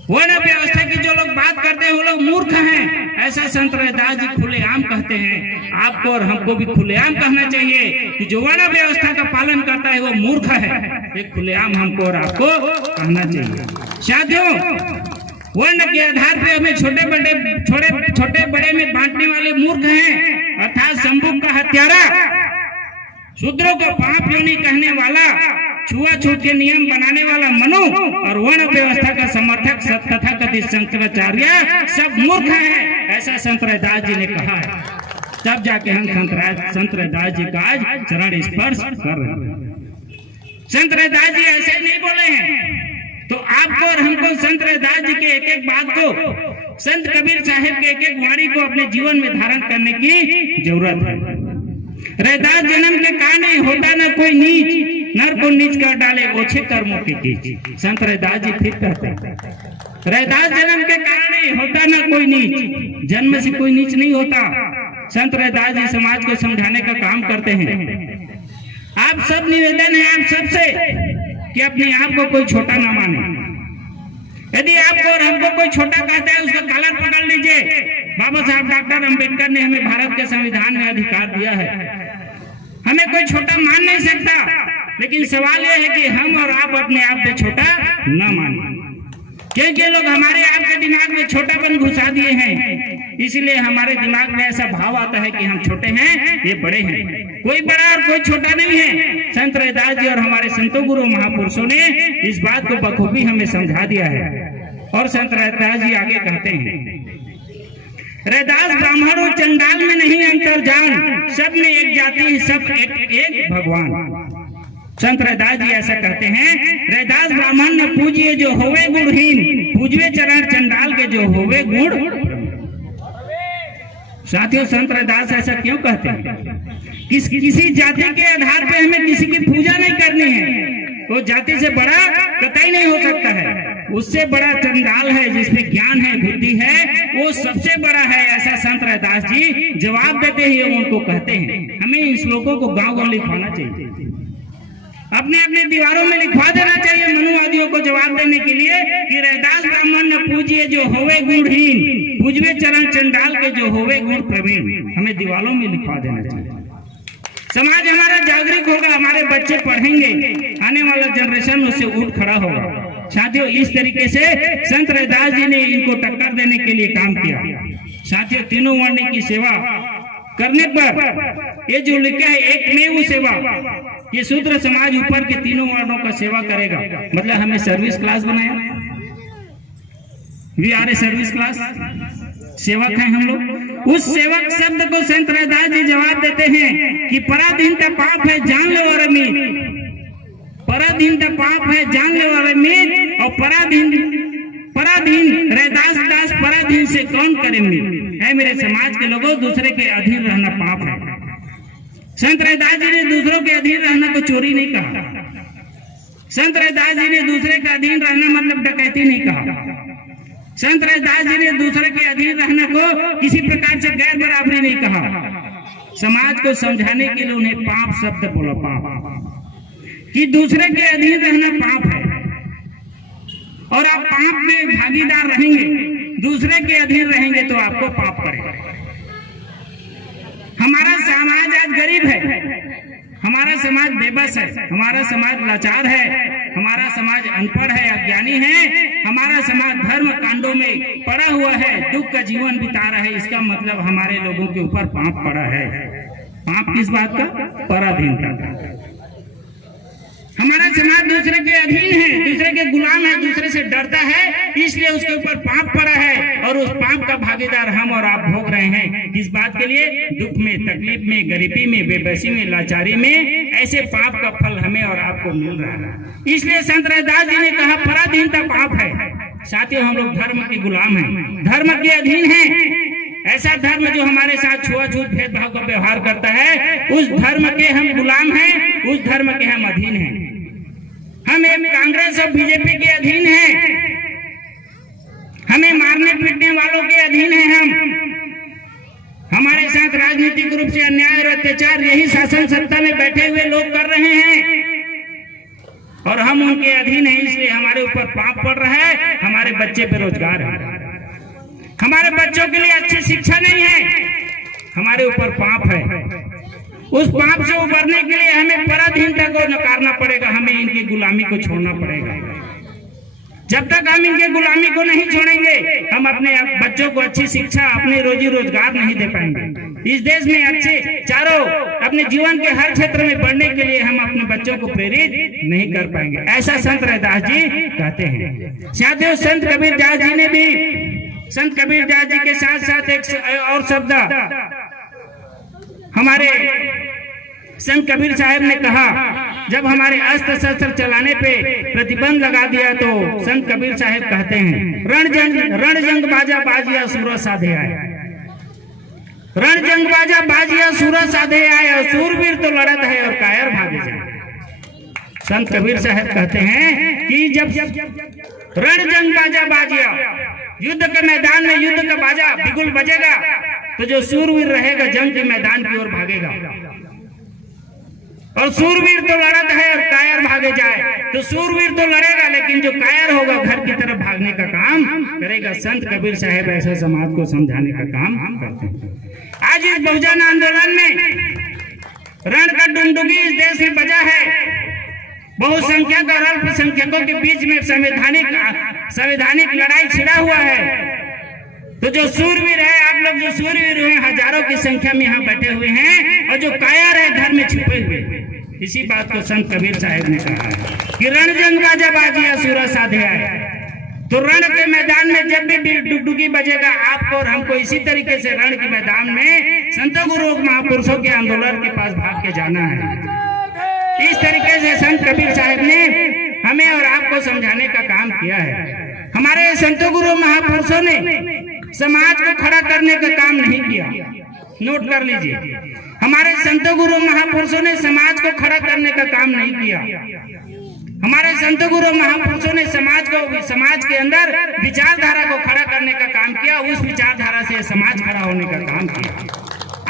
वर्ण व्यवस्था की जो लोग बात करते हैं वो लोग मूर्ख हैं। ऐसा संत रैदास जी खुलेआम कहते हैं। आपको और हमको भी खुलेआम कहना चाहिए कि जो वर्ण व्यवस्था का पालन करता है वो मूर्ख है। ये खुलेआम हमको और आपको कहना चाहिए। साथियों, वर्ण के आधार पे हमें छोटे बड़े में बांटने वाले मूर्ख हैं, अर्थात शंभुक का हत्यारा, शूद्रों को पाप योनि कहने वाला, छुआछूत के नियम बनाने वाला मनु और वर्ण व्यवस्था का समर्थक तथा कथित शंकराचार्य सब मूर्ख हैं। ऐसा संत रैदास जी ने कहा है। तब जाके हम संत रैदास जी का आज चरण स्पर्श कर रहे हैं। संत रैदास जी ऐसे नहीं बोले हैं, तो आपको और हमको संत रैदास जी के एक एक बात को, संत कबीर साहब के एक एक वाणी को अपने जीवन में धारण करने की जरूरत है। रैदास जन्म के कारण होता न कोई नीच, नर को नीच कर डाले ओछे कर्मों की कीच। संत रैदास जी फिर कहते हैं रैदास जन्म के कारण होता न कोई नीच, जन्म से कोई नीच नहीं होता। संत रैदास जी समाज को समझाने का काम करते हैं। आप सब निवेदन है आप सबसे कि अपने आप को कोई छोटा ना माने। यदि आपको और हमको कोई छोटा कहता है उसका कॉलर पकड़ लीजिए। बाबा साहब डॉक्टर अंबेडकर ने हमें भारत के संविधान में अधिकार दिया है, हमें कोई छोटा मान नहीं सकता। लेकिन सवाल यह है कि हम और आप अपने आप को छोटा न माने, क्योंकि लोग हमारे आप के दिमाग में छोटापन घुसा दिए हैं। इसलिए हमारे दिमाग में ऐसा भाव आता है कि हम छोटे हैं, ये बड़े हैं। कोई बड़ा और कोई छोटा नहीं है। संत रैदास जी और हमारे संतों गुरु महापुरुषों ने इस बात को बखूबी हमें समझा दिया है। और संत रैदास जी आगे कहते हैं रैदास ब्राह्मण और चंडाल में नहीं अंतर जान, सब में एक जाति, सब एक भगवान। संत रैदास जी ऐसा कहते हैं, रैदास ब्राह्मण ने पूजिए जो होवे गुणहीन, पूजवे चरण चंडाल के जो होवे गुण। साथियों, संत रैदास ऐसा क्यों कहते हैं? किसी जाति के आधार पे हमें किसी की पूजा नहीं करनी है। वो जाति से बड़ा कतई नहीं हो सकता है। उससे बड़ा चंडाल है जिसमें ज्ञान है, बुद्धि है, वो सबसे बड़ा है। ऐसा संत रैदास जी जवाब देते ही उनको कहते हैं। हमें इन श्लोकों को गांव-गांव लिखवाना चाहिए, अपने अपने दीवारों में लिखवा देना चाहिए, मनुवादियों को जवाब देने के लिए कि रैदास ब्राह्मण ने पूजिए जो होवे गुणहीन, पूजवे चरण चंडाल के जो होवे गुण प्रवीण। हमें दीवारों में लिखवा देना चाहिए। समाज हमारा जागरूक होगा, हमारे बच्चे पढ़ेंगे, आने वाला जनरेशन उससे उठ खड़ा होगा। साथियों, इस तरीके से संत रैदास जी ने इनको टक्कर देने के लिए काम किया। साथियों, तीनों वर्ण की सेवा करने पर ये जो लिखा है एक में सेवा, ये शूद्र समाज ऊपर के तीनों वर्णों का सेवा करेगा। मतलब हमें सर्विस क्लास बनाया, we are a service class, सेवक हैं हम लोग। उस सेवक शब्द को संत रैदास जी जवाब देते हैं कि पराधीनता पाप है जान लो और अमीर, पराधीनता पाप है जान लो और अमीर, और पराधीन रैदास दास पराधीन से कौन करे मीर। है मेरे समाज के लोगों, दूसरे के अधीन रहना पाप है। संत रैदास जी ने दूसरों के अधीन रहना को चोरी नहीं कहा। संत रैदास जी ने दूसरे के अधीन रहना मतलब डकैती नहीं कहा। संत रैदास जी ने दूसरे के अधीन रहने को किसी प्रकार से गैर बराबरी नहीं कहा। समाज को समझाने के लिए उन्हें पाप शब्द बोला, पाप, कि दूसरे के अधीन रहना पाप है और आप पाप में भागीदार रहेंगे, दूसरे के अधीन रहेंगे तो आपको पाप पड़ेगा। हमारा समाज आज गरीब है, हमारा समाज बेबस है, हमारा समाज लाचार है, हमारा समाज अनपढ़ है, अज्ञानी है, हमारा समाज धर्म कांडों में पड़ा हुआ है, दुख का जीवन बिता रहा है। इसका मतलब हमारे लोगों के ऊपर पाप पड़ा है। पाप किस बात का? पराधीनता का। हमारा समाज दूसरे के अधीन है, दूसरे के गुलाम है, दूसरे से डरता है, इसलिए उसके ऊपर पाप पड़ा है और उस पाप का भागीदार हम और आप भोग रहे हैं। किस बात के लिए? दुख में, तकलीफ में, गरीबी में, बेबसी में, लाचारी में। ऐसे पाप का फल हमें और आपको मिल रहा है। इसलिए संत रैदास जी ने कहा पराधीनता पाप है। साथियों, हम लोग धर्म के गुलाम हैं, धर्म के अधीन हैं। ऐसा धर्म जो हमारे साथ छुआछूत भेदभाव का व्यवहार करता है, उस धर्म के हम गुलाम हैं, उस धर्म के हम अधीन हैं। हम एक कांग्रेस और बीजेपी के अधीन हैं, हमें मारने पीटने वालों के अधीन हैं। हमारे साथ राजनीतिक रूप से अन्याय और अत्याचार यही शासन सत्ता में बैठे हुए लोग कर रहे हैं और हम उनके अधीन हैं। इसलिए हमारे ऊपर पाप पड़ रहा है। हमारे बच्चे बेरोजगार हैं, हमारे बच्चों के लिए अच्छी शिक्षा नहीं है, हमारे ऊपर पाप है। उस पाप से उबरने के लिए हमें पराधीनता को नकारना पड़ेगा, हमें इनकी गुलामी को छोड़ना पड़ेगा। जब तक हम इनके गुलामी को नहीं छोड़ेंगे, हम अपने बच्चों को अच्छी शिक्षा, अपनी रोजी रोजगार नहीं दे पाएंगे। इस देश में अच्छे चारों अपने जीवन के हर क्षेत्र में बढ़ने के लिए हम अपने बच्चों को प्रेरित नहीं कर पाएंगे। ऐसा संत रैदास जी कहते हैं। साथियों, संत कबीरदास जी ने भी, संत कबीरदास जी के साथ साथ एक और शब्द हमारे संत कबीर साहब ने कहा, जब हमारे अस्त्र शस्त्र चलाने पे प्रतिबंध लगा दिया तो संत कबीर साहब कहते हैं, रण जंग बाजा बाजिया सूरज साधे आए, रण जंग बाजा बाजिया सूरज साधे आए, और सूरवीर तो लड़त है और कायर भागे जाए। संत कबीर साहब कहते हैं कि जब रण जंग बाजा बाजिया, युद्ध के मैदान में युद्ध का बाजा बिगुल बजेगा तो जो सूरवीर रहेगा जंग के मैदान की ओर भागेगा, और सूरवीर तो लड़त है और कायर भागे जाए। तो सूरवीर तो लड़ेगा, लेकिन जो कायर होगा घर की तरफ भागने का काम करेगा। संत कबीर साहब ऐसा समाज को समझाने का काम करते हैं। आज इस बहुजन आंदोलन में रण का डुगडुगी इस देश में बजा है। बहुसंख्यक और अल्पसंख्यकों के बीच में संवैधानिक लड़ाई छिड़ा हुआ है। तो जो सूरवीर है, आप लोग जो सूरवीर हैं, हजारों की संख्या में यहाँ बैठे हुए हैं, और जो कायर है घर में छुपे हुए। इसी बात को संत कबीर साहब ने कहा है कि रण जंग बाजा बाजिया सूरज साधे आए। तो रण के मैदान में जब भी डुगडुगी बजेगा, आपको और हमको इसी तरीके से रण के मैदान में संतों गुरुओं महापुरुषों के आंदोलन के पास भाग के जाना है। इस तरीके से संत कबीर साहब ने हमें और आपको समझाने का काम किया है। हमारे संतों गुरु महापुरुषों ने समाज को खड़ा करने का काम नहीं किया, नोट कर लीजिए। हमारे संतों गुरु महापुरुषों ने समाज को खड़ा करने का काम नहीं किया। हमारे संत गुरु महापुरुषों ने समाज के अंदर विचारधारा को खड़ा करने का काम किया, उस विचारधारा से समाज खड़ा होने का काम किया।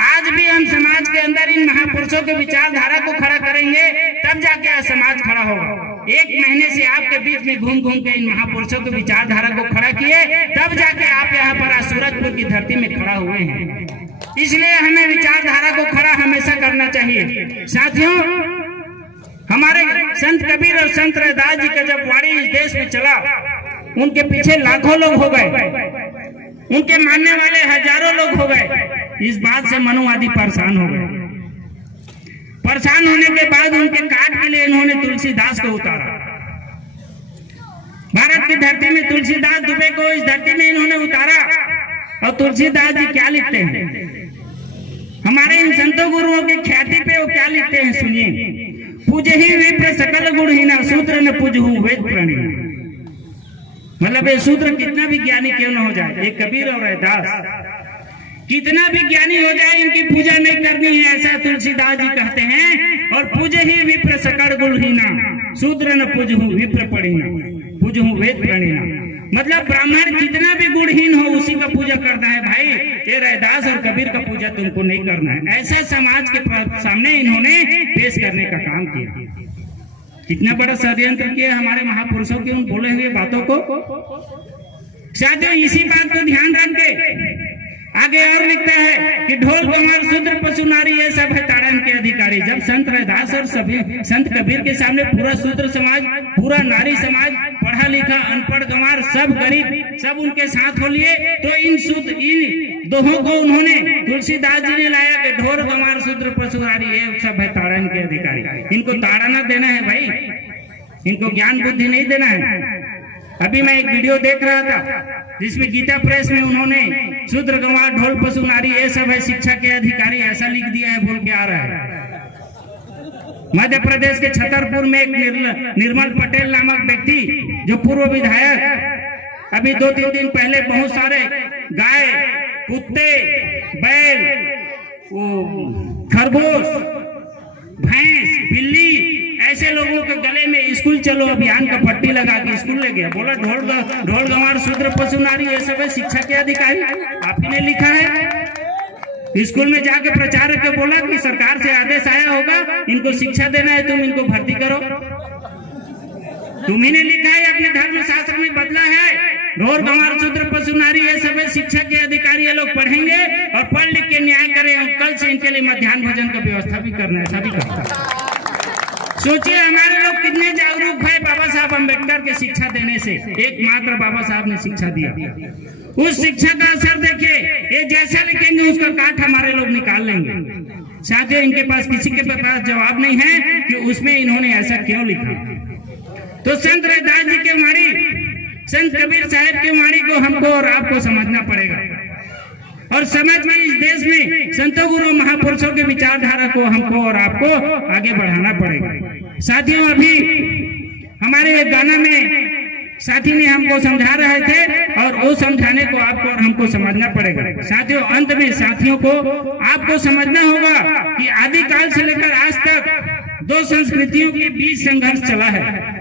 आज भी हम समाज के अंदर इन महापुरुषों के विचारधारा को खड़ा करेंगे, तब जाके समाज खड़ा होगा। एक महीने से आपके बीच में घूम घूम के इन महापुरुषों की विचारधारा को खड़ा किए, तब जाके आप यहाँ पर सूरजपुर की धरती में खड़ा हुए हैं। इसलिए हमें विचारधारा को खड़ा हमेशा करना चाहिए। साथियों, हमारे संत कबीर और संत रैदास जी का जब वाणी इस देश में चला, उनके पीछे लाखों लोग हो गए, उनके मानने वाले हजारों लोग हो गए। इस बात से मनुवादी परेशान हो गए। परेशान होने के बाद उनके काट के लिए इन्होंने तुलसीदास को उतारा। भारत की धरती में तुलसीदास दुबे को इस धरती में इन्होंने उतारा। और तुलसीदास जी क्या लिखते हैं? हमारे इन संतों गुरुओं की ख्याति पे वो क्या लिखते हैं, सुनिए। पूज ही विप्र सकल गुणहीना, सूत्र न पूजहु वेद प्रणीना। मतलब ये सूत्र कितना भी ज्ञानी क्यों न हो जाए, ये कबीर और रैदास कितना भी ज्ञानी हो जाए, इनकी पूजा नहीं करनी है, ऐसा तुलसीदास जी कहते हैं। और पूज ही विप्र सकल गुणहीना, सूत्र न पूजहु विप्र पढ़ीना, पूजहु वेद प्रणीना। मतलब ब्राह्मण जितना भी गुणहीन हो उसी का पूजा करना है भाई। ये रैदास और कबीर का पूजा तुमको नहीं करना है, ऐसा समाज के सामने इन्होंने पेश करने का काम किया। कितना बड़ा षड्यंत्र किया हमारे महापुरुषों की उन बोले हुए बातों को। साथियों, इसी बात को ध्यान रख के आगे और लिखता है कि ढोल कमार शूद्र पशु नारी ये सब है ताड़न के अधिकारी। जब संत रैदास और सभी संत कबीर के सामने पूरा शूद्र समाज, पूरा नारी समाज, पढ़ा लिखा अनपढ़ गंवार, सब गरीब, सब उनके साथ हो लिए, तो इन दोहों को उन्होंने तुलसीदास जी ने लाया कि ढोल गंवार शूद्र पशु नारी ये सब है ताड़न के अधिकारी। इनको ताड़ना देना है भाई, इनको ज्ञान बुद्धि नहीं देना है। अभी मैं एक वीडियो देख रहा था जिसमें गीता प्रेस में उन्होंने शूद्र गंवार ढोल पशु नारी ये सब है शिक्षा के अधिकारी ऐसा लिख दिया है, बोल के आ रहा है। मध्य प्रदेश के छतरपुर में एक निर्मल पटेल नामक व्यक्ति जो पूर्व विधायक, अभी 2-3 दिन पहले बहुत सारे गाय, कुत्ते, बैल, खरगोश, भैंस, बिल्ली, ऐसे लोगों के गले में स्कूल चलो अभियान का पट्टी लगा के स्कूल ले गया। बोला ढोल गंवार शूद्र पशु नारी ये सब है शिक्षा के अधिकारी। आप ही ने लिखा है। स्कूल में जाके प्रचार के बोला कि सरकार से आदेश आया होगा, इनको शिक्षा देना है, तुम इनको भर्ती करो। तुम्ही ने लिखा है, अपने धर्म शास्त्र में बदला है। ढोल गंवार शूद्र पशु नारी ये सब है शिक्षा के अधिकारी। ये लोग पढ़ेंगे और पढ़ लिख के न्याय करें, और कल से इनके लिए मध्याह्न भोजन का व्यवस्था भी करना है, ऐसा भी करता है। सोचिए हमारे लोग कितने जागरूक है बाबा साहब अम्बेडकर के शिक्षा देने से। एकमात्र बाबा साहब ने शिक्षा दिया, उस शिक्षा का असर देखिए। ये जैसा लिखेंगे उसका काट हमारे लोग निकाल लेंगे। साथियों, इनके पास किसी के पास जवाब नहीं है कि उसमें इन्होंने ऐसा क्यों लिखा। तो संत रैदास जी के वाणी, संत कबीर साहब की वाणी को हमको और आपको समझना पड़ेगा, और समझ में इस देश में संतों गुरु महापुरुषों की विचारधारा को हमको और आपको आगे बढ़ाना पड़ेगा। साथियों, अभी हमारे एक गाना में साथी ने हमको समझा रहे थे, और वो समझाने को आपको और हमको समझना पड़ेगा। साथियों, अंत में साथियों को आपको समझना होगा कि आदिकाल से लेकर आज तक 2 संस्कृतियों के बीच संघर्ष चला है।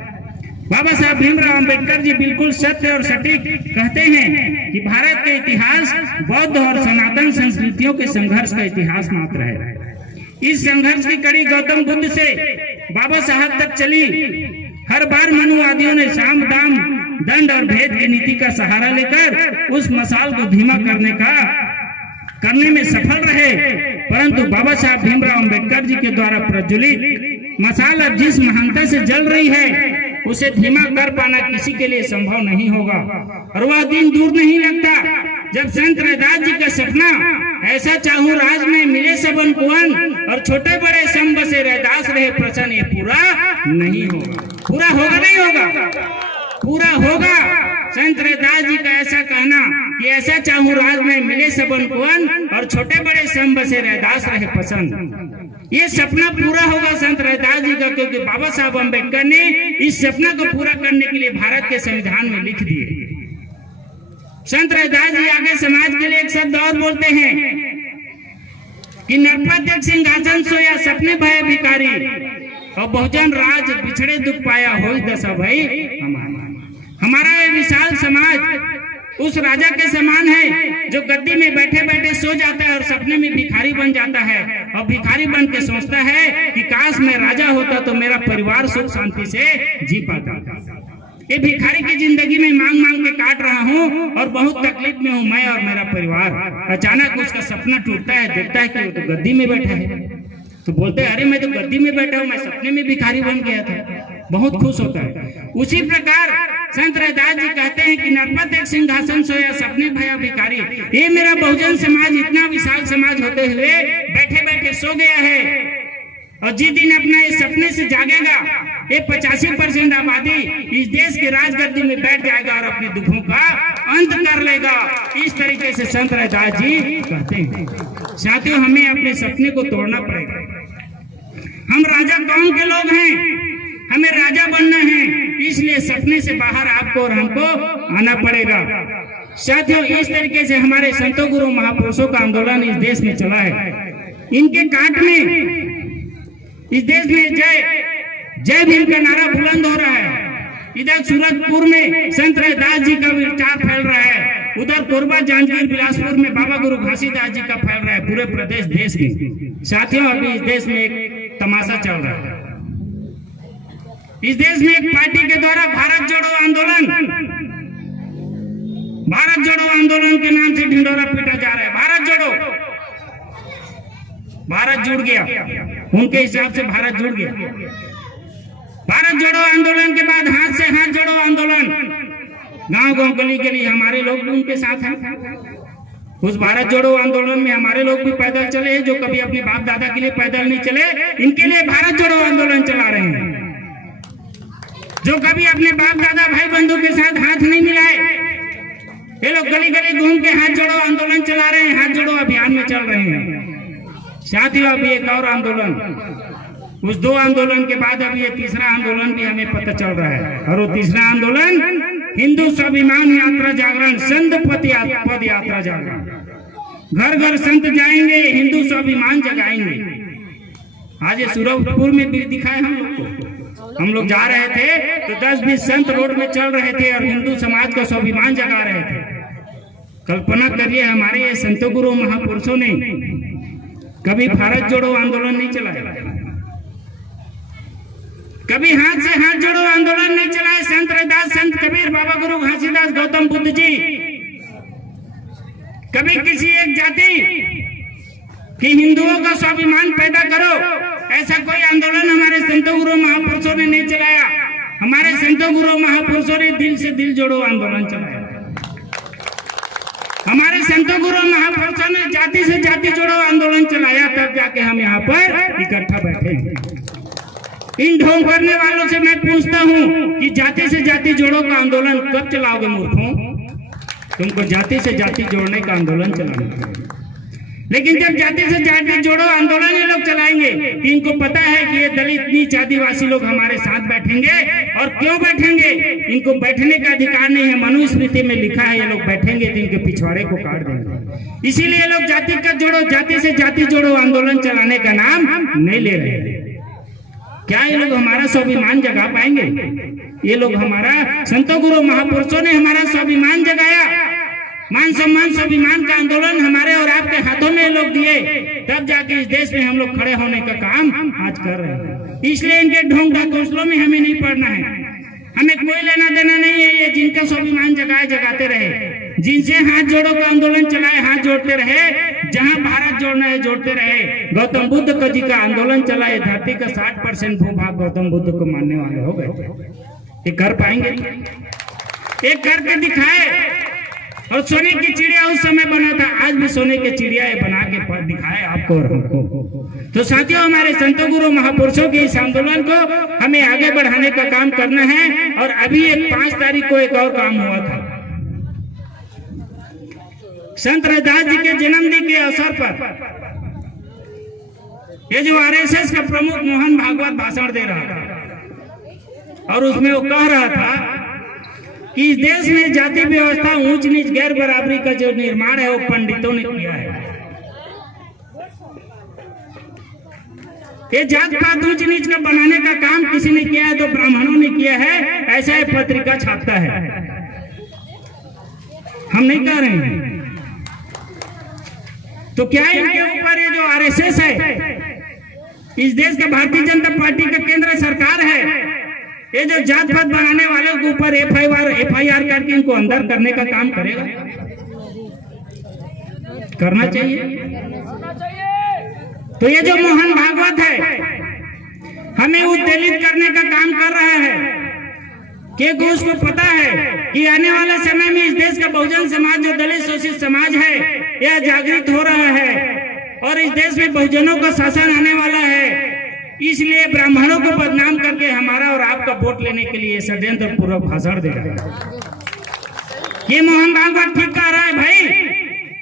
बाबा साहब भीमराव अंबेडकर जी बिल्कुल सत्य और सटीक कहते हैं कि भारत के इतिहास बौद्ध और सनातन संस्कृतियों के संघर्ष का इतिहास मात्र है। इस संघर्ष की कड़ी गौतम बुद्ध से बाबा साहब तक चली। हर बार मनुवादियों ने साम दाम दंड और भेद की नीति का सहारा लेकर उस मसाल को धीमा करने में सफल रहे, परंतु बाबा साहब भीमराव अंबेडकर जी के द्वारा प्रज्वलित मसाल अब जिस महानता से जल रही है उसे धीमा कर पाना किसी के लिए संभव नहीं होगा। और वह दिन दूर नहीं लगता जब संत रैदास जी का सपना ऐसा चाहूं राज में मिले सबन कुवन, और छोटे बड़े सम बसे रैदास रहे प्रसन्न, ये पूरा नहीं होगा। पूरा होगा नहीं होगा, पूरा होगा। संत रैदास जी का ऐसा कहना कि ऐसा चाहूं राज में मिले सबन कुवन और छोटे बड़े सम बसे रैदास रहे पसंद। ये सपना पूरा होगा संत रैदास जी का, क्योंकि बाबा साहब अम्बेडकर ने इस सपना को पूरा करने के लिए भारत के संविधान में लिख दिए। संत रैदास जी आगे समाज के लिए एक शब्द और बोलते हैं कि नरपत सिंहासन सोया सपने भय भिखारी और बहुजन राज बिछड़े दुख पाया हो दशा भाई हमारा ये विशाल समाज उस राजा के समान है जो गद्दी में बैठे बैठे सो जाता है और सपने में भिखारी बन जाता है, और भिखारी बन के सोचता है कि काश मैं राजा होता तो मेरा परिवार सुख शांति से जी पाता। ये भिखारी की जिंदगी में मांग मांग के काट रहा हूँ और बहुत तकलीफ में हूँ मैं और मेरा परिवार। अचानक उसका सपना टूटता है, देखता है कि वो तो गद्दी में बैठा है, तो बोलते हैं अरे मैं तो गद्दी में बैठा हूँ, मैं सपने में भिखारी बन गया था। बहुत खुश होता है। उसी प्रकार संत रैदास जी कहते हैं कि नरपत एक सिंहासन सोया सपने भया भिखारी। ये मेरा बहुजन समाज इतना विशाल समाज होते हुए बैठे बैठे सो गया है, और जिस दिन अपना इस सपने से जागेगा ये 85% आबादी इस देश के राजगद्दी में बैठ जाएगा और अपने दुखों का अंत कर लेगा। इस तरीके से संत रैदास जी कहते हैं। साथियों, हमें अपने सपने को तोड़ना पड़ेगा। हम राजा कौन के लोग हैं, हमें राजा बनना है, इसलिए सपने से बाहर आपको और हमको आना पड़ेगा। साथियों, इस तरीके से हमारे संतों गुरु महापुरुषों का आंदोलन इस देश में चला है। इनके काट में इस देश में जय भीम का नारा बुलंद हो रहा है। इधर सूरजपुर में संत रैदास जी का विचार फैल रहा है, उधर कोरबा जांजगीर बिलासपुर में बाबा गुरु घासीदास जी का फैल रहा है, पूरे प्रदेश देश में। साथियों, अभी इस देश में एक तमाशा चल रहा है। इस देश में एक पार्टी के द्वारा भारत जोड़ो आंदोलन के नाम से ढिंढोरा पीटा जा रहा है। भारत जुड़ गया, उनके हिसाब से भारत जुड़ गया। भारत जोड़ो आंदोलन के बाद हाथ से हाथ जोड़ो आंदोलन, गांव गांव गली गली हमारे लोग भी उनके साथ हैं। उस भारत जोड़ो आंदोलन में हमारे लोग भी पैदल चले हैं, जो कभी अपने बाप दादा के लिए पैदल नहीं चले, इनके लिए भारत जोड़ो आंदोलन चला रहे हैं। जो कभी अपने बाप दादा भाई बंधु के साथ हाथ नहीं मिलाए, ये लोग गली गली घूम के हाथ जोड़ो आंदोलन चला रहे हैं, हाथ जोड़ो अभियान में चल रहे हैं। साथियों, अभी एक और आंदोलन, उस 2 आंदोलन के बाद अभी ये तीसरा आंदोलन भी हमें पता चल रहा है, और वो तीसरा आंदोलन हिंदू स्वाभिमान यात्रा जागरण, संत पद यात्रा जागरण। घर घर संत जाएंगे, हिंदू स्वाभिमान जगाएंगे। आज ये सूरजपुर में भी दिखाए हम लोग जा रहे थे तो 10-20 संत रोड में चल रहे थे और हिंदू समाज का स्वाभिमान जगा रहे थे। कल्पना करिए, हमारे ये संत गुरु महापुरुषों ने कभी भारत जोड़ो आंदोलन नहीं चलाया, कभी हाथ से हाथ जोड़ो आंदोलन नहीं चलाए। संत रैदास, संत कबीर, बाबा गुरु घासीदास, गौतम बुद्ध जी कभी किसी एक जाति कि हिंदुओं का स्वाभिमान पैदा करो, ऐसा कोई आंदोलन हमारे संतों गुरु महापुरुषों ने नहीं चलाया। हमारे संतों गुरु महापुरुषों ने दिल से दिल जोड़ो आंदोलन चलाया। हमारे संतों गुरु महापुरुषों ने जाति से जाति जोड़ो आंदोलन चलाया, तब जाके हम यहाँ पर इकट्ठा बैठे हैं। इन ढोंग भरने वालों से मैं पूछता हूँ कि जाति से जाति जोड़ो का आंदोलन कब चलाओगे मूर्खों? तुमको जाति से जाति जोड़ने का आंदोलन चलाना, लेकिन जब जाति से जाति जोड़ो आंदोलन ये लोग चलाएंगे, इनको पता है कि ये दलित नीच आदिवासी लोग हमारे साथ बैठेंगे। और क्यों बैठेंगे? इनको बैठने का अधिकार नहीं है, मनुस्मृति में लिखा है ये लोग बैठेंगे तो इनके पिछवाड़े को काट देंगे। इसीलिए ये लोग जाति से जाति जोड़ो आंदोलन चलाने का नाम नहीं ले रहे। क्या ये लोग हमारा स्वाभिमान जगा पाएंगे? ये लोग हमारा, संतों गुरु महापुरुषों ने हमारा स्वाभिमान जगाया, मान सम्मान स्वाभिमान का आंदोलन हमारे और आपके हाथों में लोग दिए, तब जाके इस देश में हम लोग खड़े होने का काम आज कर रहे हैं। इसलिए इनके ढोंग ढकोसलों में हमें नहीं पड़ना है, हमें कोई लेना देना नहीं है। ये जिनका स्वाभिमान जगाए जगाते रहे, जिनसे हाथ जोड़ो का आंदोलन चलाए हाथ जोड़ते रहे, जहां भारत जोड़ना है जोड़ते रहे। गौतम बुद्ध का जी का आंदोलन चला, ये धरती का 60% भूभाग गौतम बुद्ध को मानने वाले हो गए। ये कर पाएंगे? एक करके दिखाए। और सोने की चिड़िया उस समय बना था, आज भी सोने की चिड़िया ये बना के दिखाए आपको और हमको। तो साथियों, हमारे संतों गुरु महापुरुषों के इस आंदोलन को हमें आगे बढ़ाने का काम करना है। और अभी एक 5 तारीख को एक और काम हुआ था, संत रैदास जी के जन्मदिन के अवसर पर ये जो आरएसएस का प्रमुख मोहन भागवत भाषण दे रहा था और उसमें वो कह रहा था कि इस देश में जाति व्यवस्था, ऊंच नीच, गैर बराबरी का जो निर्माण है वो पंडितों ने किया है। ये जात पात ऊंच नीच का बनाने का काम किसी ने किया है तो ब्राह्मणों ने किया है, ऐसा ये पत्रिका छापता है। हम नहीं कह रहे हैं। तो क्या इनके ऊपर ये जो आरएसएस है, इस देश का भारतीय जनता पार्टी का केंद्र सरकार है, ये जो जात पात बनाने वालों के ऊपर एफआईआर करके इनको अंदर करने का काम करेगा? करना चाहिए। तो ये जो मोहन भागवत है हमें उत्तेजित करने का काम कर रहा है, क्योंकि उसको पता है कि आने वाले समय में इस देश का बहुजन समाज, जो दलित शोषित समाज है, यह जागृत हो रहा है और इस देश में बहुजनों का शासन आने वाला है। इसलिए ब्राह्मणों को बदनाम करके हमारा और आपका वोट लेने के लिए षड्यंत्र पूर्वक भाषण दे रहा है। ये मोहन भागवत ठीक कह रहा है भाई,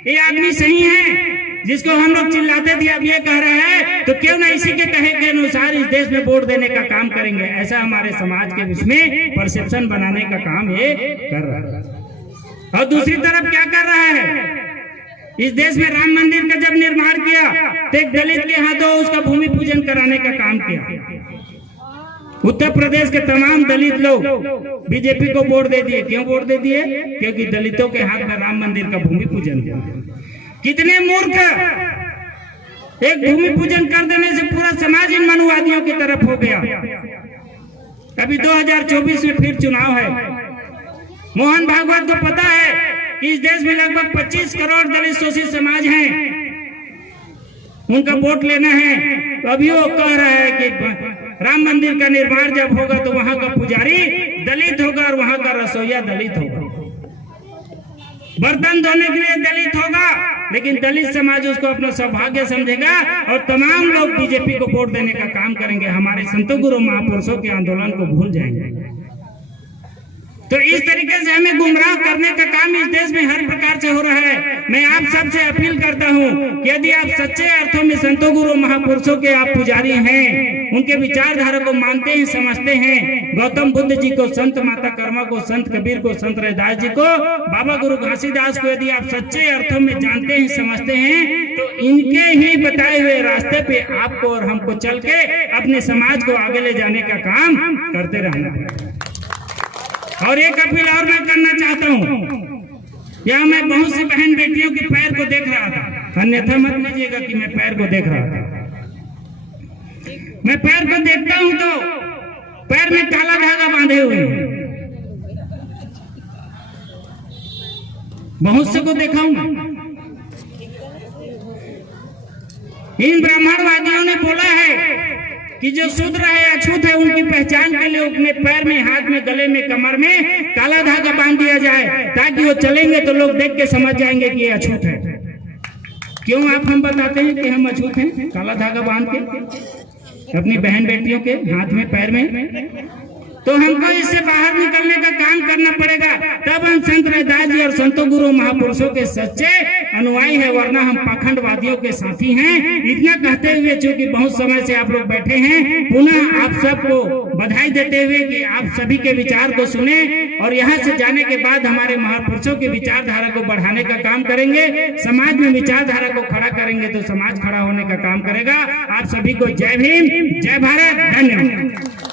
ये आदमी सही है जिसको हम लोग चिल्लाते थे, अब ये कह रहे हैं, तो क्यों ना इसी के कहे के अनुसार इस देश में वोट देने का काम करेंगे। ऐसा हमारे समाज के उसमें परसेप्शन बनाने का काम ये कर रहा है। और दूसरी तरफ क्या कर रहा है, इस देश में राम मंदिर का जब निर्माण किया तो एक दलित के हाथों उसका भूमि पूजन कराने का काम किया। उत्तर प्रदेश के तमाम दलित लोग बीजेपी को वोट दे दिए। क्यों वोट दे दिए? क्योंकि दलितों के हाथ में राम मंदिर का भूमि पूजन किया। कितने मूर्ख! एक भूमि पूजन कर देने से पूरा समाज इन मनुवादियों की तरफ हो गया। अभी 2024 में फिर चुनाव है। मोहन भागवत को पता है कि इस देश में लगभग 25 करोड़ दलित शोषित समाज हैं, उनका वोट लेना है। तो अभी वो कह रहा है कि राम मंदिर का निर्माण जब होगा तो वहां का पुजारी दलित होगा और वहां का रसोईया दलित होगा, बर्तन धोने के लिए दलित होगा, लेकिन दलित समाज उसको अपना सौभाग्य समझेगा और तमाम लोग बीजेपी को वोट देने का काम करेंगे। हमारे संतों गुरु महापुरुषों के आंदोलन को भूल जाएंगे। तो इस तरीके से हमें गुमराह करने का काम इस देश में हर प्रकार से हो रहा है। मैं आप सबसे अपील करता हूं कि यदि आप सच्चे अर्थों में संतों गुरु महापुरुषों के आप पुजारी हैं, उनके विचारधारा को मानते हैं, समझते हैं, गौतम बुद्ध जी को, संत माता कर्मा को, संत कबीर को, संत रैदास जी को, बाबा गुरु घासीदास को यदि आप सच्चे अर्थों में जानते हैं, समझते हैं, तो इनके ही बताए हुए रास्ते पे आपको और हमको चल के अपने समाज को आगे ले जाने का काम करते रहना। और एक अपील और मैं करना चाहता हूँ। यहाँ मैं बहुत सी बहन बेटियों के पैर को देख रहा था, अन्यथा मत लीजिएगा कि मैं पैर को देख रहा था। मैं पैर को देखता हूँ तो पैर में काला धागा बांधे हुए हैं। बहुत से को देखा हूँ। इन ब्राह्मणवादियों ने बोला है कि जो शूद्र है, अछूत है, उनकी पहचान के लिए अपने पैर में, हाथ में, गले में, कमर में काला धागा बांध दिया जाए, ताकि वो चलेंगे तो लोग देख के समझ जाएंगे कि ये अछूत है। क्यों आप हम बताते हैं कि हम अछूत हैं? काला धागा बांध के अपनी बहन बेटियों के हाथ में, पैर में। तो हमको इससे बाहर निकलने का काम करना पड़ेगा, तब हम संत रैदास जी और संतों गुरु महापुरुषों के सच्चे अनुयायी है, वरना हम पाखंडवादियों के साथी हैं। इतना कहते हुए, चूंकि बहुत समय से आप लोग बैठे हैं, पुनः आप सबको बधाई देते हुए कि आप सभी के विचार को सुने और यहाँ से जाने के बाद हमारे महापुरुषों की विचारधारा को बढ़ाने का काम करेंगे। समाज में विचारधारा को खड़ा करेंगे तो समाज खड़ा होने का काम करेगा। आप सभी को जय भीम, जय भारत, धन्यवाद।